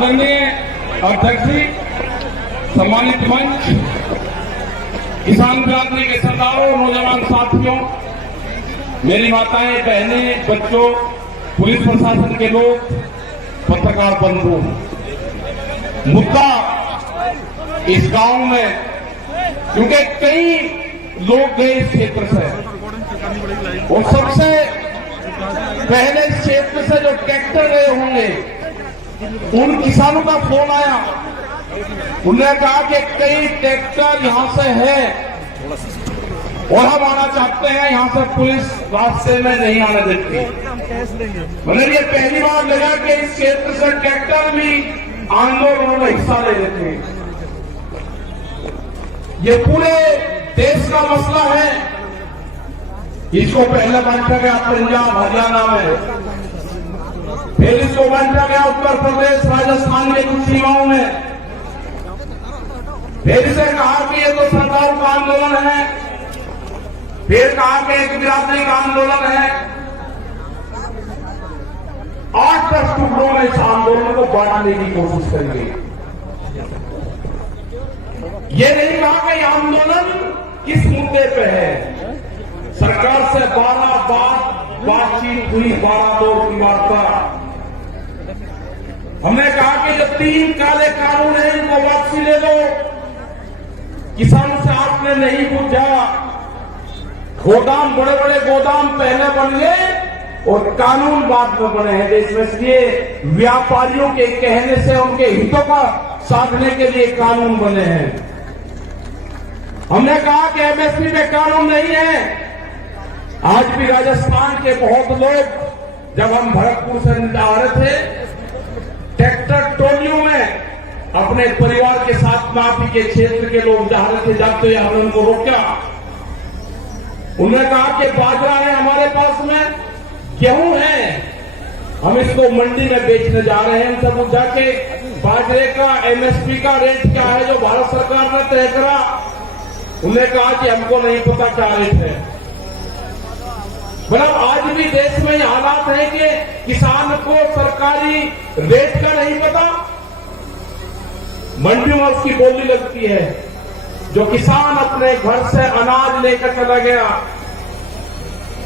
आदरणीय अध्यक्ष जी, सम्मानित मंच, किसान बिरादरी के सरदारों, नौजवान साथियों, मेरी माताएं, बहनें, बच्चों, पुलिस प्रशासन के लोग, पत्रकार बंधु, मुद्दा इस गांव में, क्योंकि कई लोग गए इस क्षेत्र से और सबसे पहले इस क्षेत्र से जो ट्रैक्टर गए होंगे उन किसानों का फोन आया। उन्होंने कहा कि कई ट्रैक्टर यहां से है और हम आना चाहते हैं, यहां से पुलिस रास्ते में नहीं आने देती। मतलब ये पहली बार लगा कि इस क्षेत्र से ट्रैक्टर भी आंदोलन में हिस्सा ले लेते हैं। ये पूरे देश का मसला है। इसको पहले बांटा गया पंजाब हरियाणा में, फिर इसको बांटा गया उत्तर प्रदेश राजस्थान के कुछ सीमाओं में, फिर इसे कहा कि ये तो सरकार का आंदोलन है, फिर कहा कि एक बिरादरी का आंदोलन है। 8-10 टुकड़ों में इस आंदोलन को बांटने की कोशिश करेंगे। ये नहीं कहा कि यह आंदोलन किस मुद्दे पे है। सरकार से 12 बार बातचीत हुई, 12 दौर की वार्ता। हमने कहा कि जो 3 काले कानून हैं इनको वापसी ले लो। किसानों से आपने नहीं पूछा। गोदाम, बड़े बड़े गोदाम पहले बन गए और कानून बाद में बने हैं। इसमें ये व्यापारियों के कहने से उनके हितों का साधने के लिए कानून बने हैं। हमने कहा कि एमएसपी में कानून नहीं है। आज भी राजस्थान के बहुत लोग, जब हम भरतपुर से आ रहे थे, ट्रैक्टर ट्रॉलियों में अपने परिवार के साथ नापी के क्षेत्र के लोग जा रहे थे, जाते हुए हमने उनको रोका। उन्होंने कहा कि बाजरा है हमारे पास में, गेहूं है, हम इसको मंडी में बेचने जा रहे हैं। उनसे पूछा कि बाजरे का एमएसपी का रेट क्या है जो भारत सरकार ने तय करा। उन्होंने कहा कि हमको नहीं पता क्या रेट है। मतलब आज भी देश में ये हालात है कि किसान को सरकारी रेट का नहीं पता। मंडी में उसकी बोली लगती है। जो किसान अपने घर से अनाज लेकर चला गया,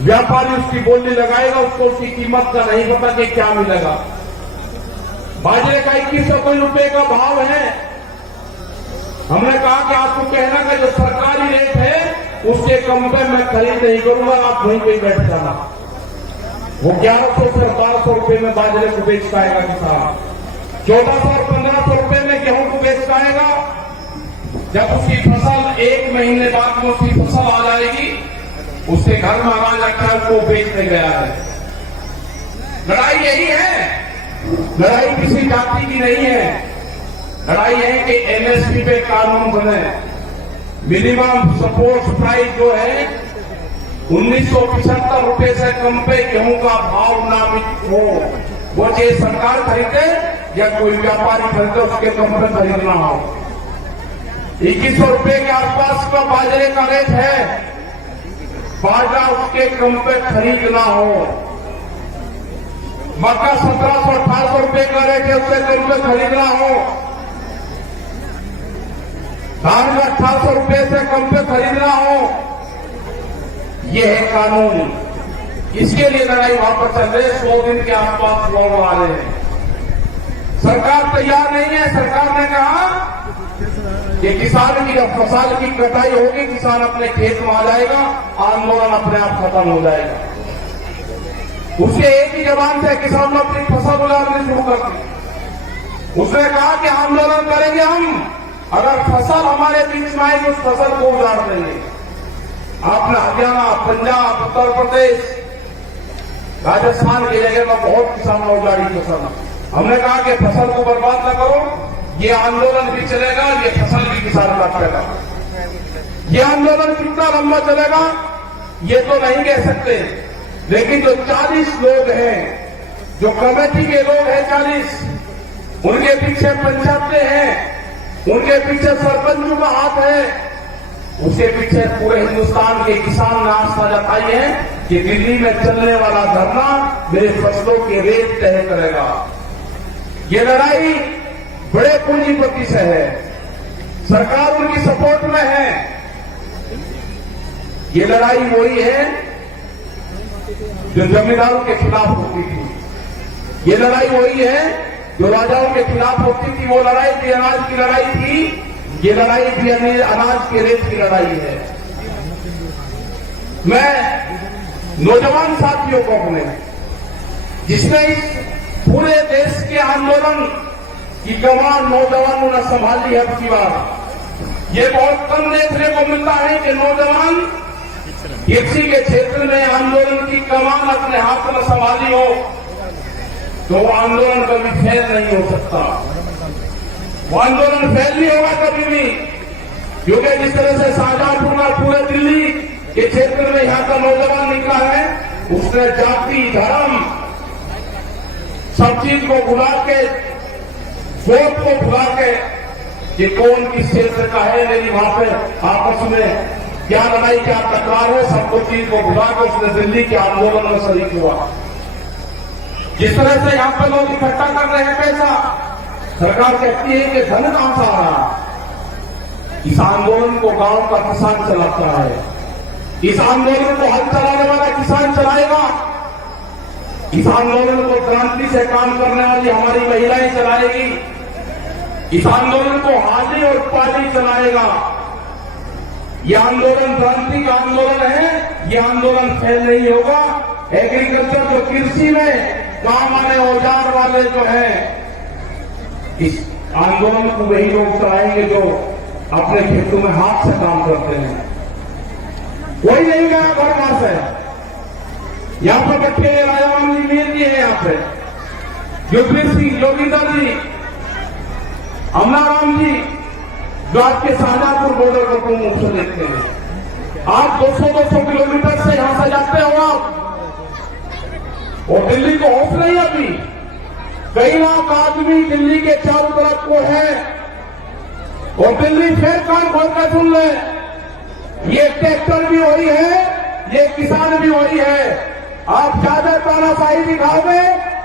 व्यापारी उसकी बोली लगाएगा, उसको उसकी कीमत का नहीं पता कि क्या मिलेगा। बाजरे का 2100 रुपए का भाव है। हमने कहा कि आपको कहना का जो सरकारी रेट है उसके कम पे मैं खरीद नहीं करूंगा, आप वहीं पे बैठ जाना। वो 1100 से 1200 रुपए में बाजरे को बेच पाएगा किसान। 1400 और 1500 रुपए में गेहूं को बेच पाएगा। जब उसकी फसल 1 महीने बाद में उसकी फसल आ जाएगी, उसके घर में अनाज रखा है, उसको बेचने गया है। लड़ाई यही है। लड़ाई किसी जाति की नहीं है। लड़ाई है कि एमएसपी पे कानून बने। मिनिमम सपोर्ट प्राइस जो है 1975 रुपए से कम पे गेहूं का भाव नामित हो। वो चाहे सरकार खरीदे या कोई व्यापारी खरीदे, उसके कम पे खरीदना हो। 2100 रुपए के आसपास का बाजरे का रेट है। बाजरा उसके कम पे खरीदना हो। मक्का 1700-1800 रुपए का रेट है, उसके कम पे खरीदना हो। धान में 1800 रुपए से कम पे खरीदना हो। यह है कानून। इसके लिए लड़ाई वहां पर चल रही है। 100 दिन के आसपास लोग आ रहे हैं। सरकार तैयार नहीं है। सरकार ने कहा कि किसान की जब फसल की कटाई होगी, किसान अपने खेत में आ जाएगा, आंदोलन अपने आप खत्म हो जाएगा। उसके एक ही जबान से किसान ने अपनी फसल उगानी शुरू कर दी। उसने कहा कि आंदोलन करेंगे हम, अगर फसल हमारे बीच में आएगी उस फसल को उजाड़ देंगे। आपने हरियाणा, पंजाब, उत्तर प्रदेश, राजस्थान की जगह में बहुत किसान ने उजाड़ी फसल। हमने कहा कि फसल को बर्बाद न करो, ये आंदोलन भी चलेगा, ये फसल भी किसान काटेगा। ये आंदोलन कितना लंबा चलेगा ये तो नहीं कह सकते, लेकिन जो 40 लोग हैं, जो कमेटी के लोग हैं 40, उनके पीछे पंचायतें हैं, उनके पीछे सरपंचों का हाथ है, उसके पीछे पूरे हिंदुस्तान के किसान ने आस्था जताई है कि दिल्ली में चलने वाला धरना मेरे फसलों के रेट तय करेगा। ये लड़ाई बड़े पूंजीपति से है, सरकार उनकी सपोर्ट में है। ये लड़ाई वही है जो जमींदारों के खिलाफ होती थी। ये लड़ाई वही है जो राजाओं के खिलाफ होती थी। वो लड़ाई भी अनाज की लड़ाई थी। ये लड़ाई भी अनाज के रेट की लड़ाई है। मैं नौजवान साथियों को अपने, जिसने इस पूरे देश के आंदोलन की कमान नौजवानों ने संभाली है अब की बार। ये बहुत कम देखने को मिलता है कि नौजवान किसी के क्षेत्र में आंदोलन की कमान अपने हाथ में संभाली हो तो वो आंदोलन कभी फेल नहीं हो सकता। वो आंदोलन फेल नहीं होगा कभी भी, क्योंकि जिस तरह से शाहजहांपुर का पूरे दिल्ली के क्षेत्र में यहां का नौजवान निकला है, उसने जाति धर्म सब चीज को भुला के, वोट को भुला के, कि कौन किस क्षेत्र का है, मेरी वहां पर आपस में क्या लड़ाई क्या टकरार है, सबको चीज को भुला के उसने दिल्ली के आंदोलन में शरीक हुआ। जिस तरह से यहां पर लोग इकट्ठा कर रहे हैं पैसा, सरकार कहती है कि धन कहां से आ रहा। इस आंदोलन को गांव का किसान चलाता है। इस आंदोलन को हल चलाने वाला किसान चलाएगा। इस आंदोलन को क्रांति से काम करने वाली हमारी महिलाएं चलाएगी। इस आंदोलन को हाजी और पाजी चलाएगा। ये आंदोलन क्रांति का आंदोलन है। ये आंदोलन फेल नहीं होगा। एग्रीकल्चर जो कृषि में काम आने औजार वाले जो है, इस आंदोलन को वही लोग चलाएंगे जो अपने खेतों में हाथ से काम करते हैं। कोई नहीं गया घर वहां से। यहां पर बैठे राजाराम जी मेन जी है, यहाँ पे युगवीर सिंह, जोगिंदर जी, अमनाराम जी, जो आपके शाहजहांपुर बॉर्डर को प्रमुख से देखते हैं। आप 200-200 किलोमीटर से यहां से जाते हो आप, और दिल्ली को होश नहीं अभी। कई लाख आदमी दिल्ली के चारों तरफ को है, और दिल्ली फिर कान खोल कर सुन ले, ये ट्रैक्टर भी वही है, ये किसान भी वही है। आप ज्यादा तानाशाही दिखाओगे,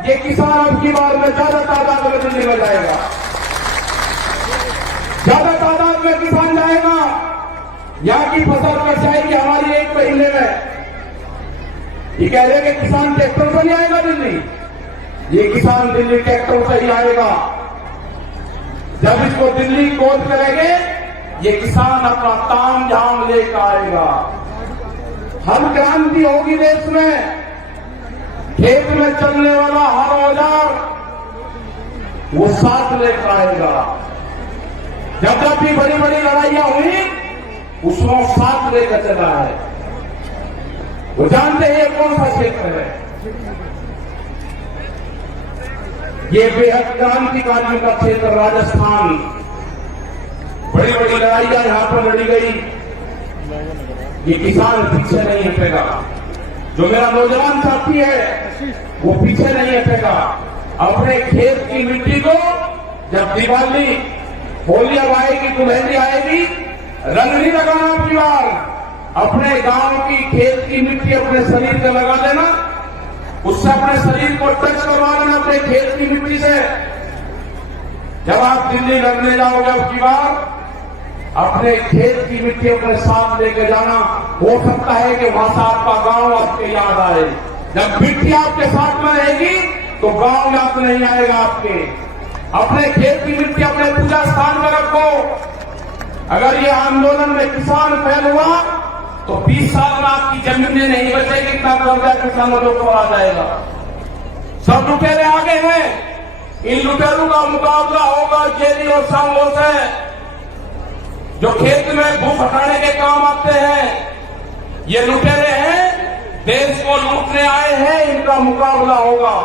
ये किसान अब की बार में ज्यादा तादाद में दिल्ली में जाएगा। ज्यादा तादाद में किसान जाएगा। यहाँ की फसल कट जाएगी हमारी 1 महीने में। ये कह रहे कि किसान ट्रैक्टर से नहीं आएगा दिल्ली। ये किसान दिल्ली ट्रैक्टर से ही आएगा। जब इसको दिल्ली कोच करेंगे, ये किसान अपना ताम झाम लेकर आएगा। हर क्रांति होगी देश में। खेत में चलने वाला हर औजार वो साथ लेकर आएगा। जब जब भी बड़ी बड़ी लड़ाइयां हुई, उसमें साथ लेकर चला है। वो जानते हैं ये कौन सा क्षेत्र है। ये बेहद क्रांतिकारियों का क्षेत्र राजस्थान। बड़ी बड़ी लड़ाइयां यहां पर लड़ी गई। ये किसान पीछे नहीं हटेगा। जो मेरा नौजवान साथी है वो पीछे नहीं हटेगा। अपने खेत की मिट्टी को जब दिवाली, होली अब आएगी, दुल्हनी आएगी, रंग नहीं लगाना अपनी बार। अपने गांव की खेत की मिट्टी अपने शरीर पे लगा देना, उससे अपने शरीर को टच करवा लेना अपने खेत की मिट्टी से। जब आप दिल्ली लड़ने जाओगे अब की बार, अपने खेत की मिट्टी अपने साथ लेके जाना। हो सकता है कि वहां से आपका गांव आपके याद आए। जब मिट्टी आपके साथ में रहेगी तो गांव याद नहीं आएगा आपके। अपने खेत की मिट्टी अपने पूजा स्थान में रखो। अगर ये आंदोलन में किसान फेल हुआ तो 20 साल में आपकी जमीनें नहीं बचेगी। इतना कर्जा किसानों के ऊपर आ जाएगा। सब लुटेरे आगे हैं। इन लुटेरों का मुकाबला होगा जेरी और सांगों से, जो खेत में भूख हटाने के काम आते हैं। ये लुटेरे हैं, देश को लूटने आए हैं। इनका मुकाबला होगा,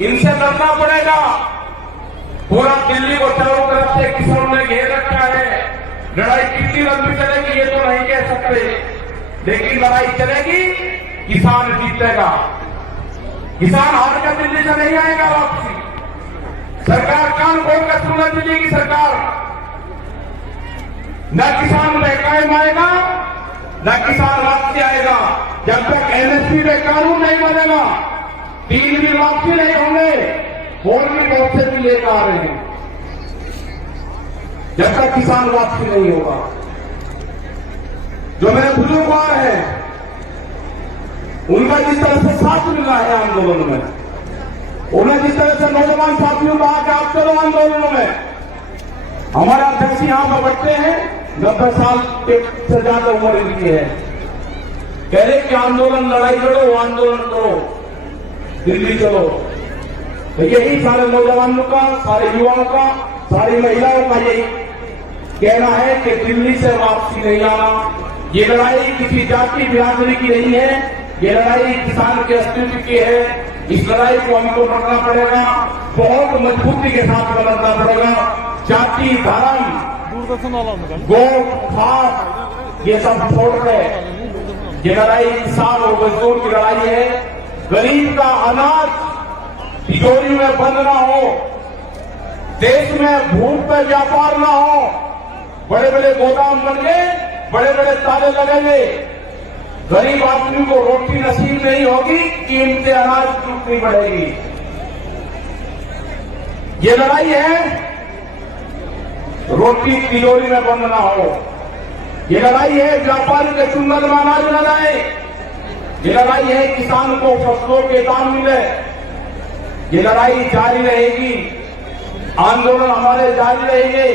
इनसे लड़ना पड़ेगा। पूरा दिल्ली को चारों तरफ से किसानों ने घेर रखा है। लड़ाई कितनी लंबी चलेगी ये तो नहीं कह सकते, लेकिन लड़ाई चलेगी, किसान जीतेगा। किसान हार कर दिल्ली से नहीं आएगा वापसी। सरकार कान खोल कर सुनना, दिल्ली की सरकार न किसान कायम आएगा, न किसान वापसी आएगा। जब तक एमएसपी में कानून नहीं बनेगा, 3 दिन वापसी नहीं होंगे। और भी बहुत से भी लेकर आ रहे हैं। जब तक किसान वापसी नहीं होगा। जो मेरे बुजुर्ग हैं, उनका जिस तरह से साथ मिल रहा है आंदोलन में, उन्हें जिस तरह से नौजवान साथियों कहा कि आप चलो आंदोलनों में, हमारे अध्यक्ष यहां पर बैठते हैं, 90 साल से ज्यादा उम्र इनकी है, कह रहे कि आंदोलन लड़ाई लड़ो, आंदोलन करो, दिल्ली चलो। तो यही सारे नौजवानों का, सारे युवाओं का, सारी महिलाओं का यही कहना है कि दिल्ली से वापसी नहीं आना। ये लड़ाई किसी जाति बिरादरी की नहीं है, ये लड़ाई किसान के अस्तित्व की है। इस लड़ाई को हमको लड़ना पड़ेगा, बहुत मजबूती के साथ लड़ना पड़ेगा। जाति, धर्म, गोट, खास ये सब छोड़ कर ये लड़ाई किसान और मजदूर की लड़ाई है। गरीब का अनाज तिजोरी में बंद ना हो, देश में भूख पे व्यापार ना हो, बड़े बड़े गोदाम बन गए, बड़े बड़े ताले लगेंगे, गरीब आदमी को रोटी नसीब नहीं होगी, कीमतें अनाज की उतनी बढ़ेगी। ये लड़ाई है रोटी तिजोरी में बंद ना हो, ये लड़ाई है व्यापारी के चुंगल में अनाज न जाए, ये लड़ाई है किसान को फसलों के दाम मिले। ये लड़ाई जारी रहेगी, आंदोलन हमारे जारी रहेंगे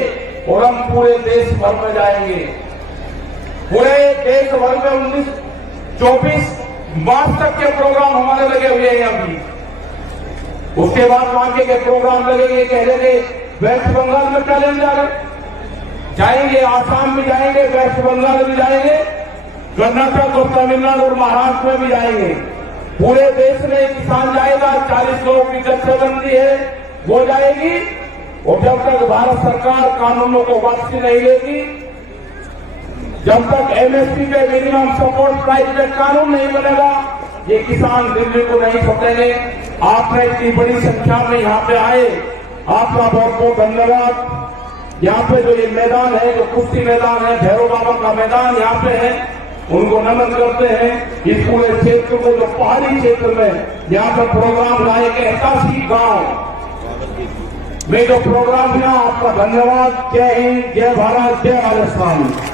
और हम पूरे देश भर में जाएंगे। पूरे देश भर में 24 मार्च तक के प्रोग्राम हमारे लगे हुए हैं अभी। उसके बाद आगे के प्रोग्राम लगेंगे, कह रहे वेस्ट बंगाल में चैलेंज जाएंगे, आसाम में जाएंगे, वेस्ट बंगाल में जाएंगे, कर्नाटक और तमिलनाडु और महाराष्ट्र में भी जाएंगे। पूरे देश में किसान जाएगा, 40 लोगों की जत्थेबंदी है वो जाएगी। और जब तक भारत सरकार कानूनों को वापसी नहीं लेगी, जब तक एमएसपी पे मिनिमम सपोर्ट प्राइस पे कानून नहीं बनेगा, ये किसान दिल्ली को नहीं छोड़ेंगे। आपने इतनी बड़ी संख्या में यहाँ पे आए, आपका बहुत बहुत धन्यवाद। यहाँ पे जो ये मैदान है, जो कुश्ती मैदान है, भैरव बाबा का मैदान यहाँ पे है, उनको नमन करते हैं। इस पूरे क्षेत्र को, जो पहाड़ी क्षेत्र में यहाँ पर प्रोग्राम लाए के 81 गांव में जो प्रोग्राम किया, आपका धन्यवाद। जय हिंद, जय भारत, जय राजस्थान।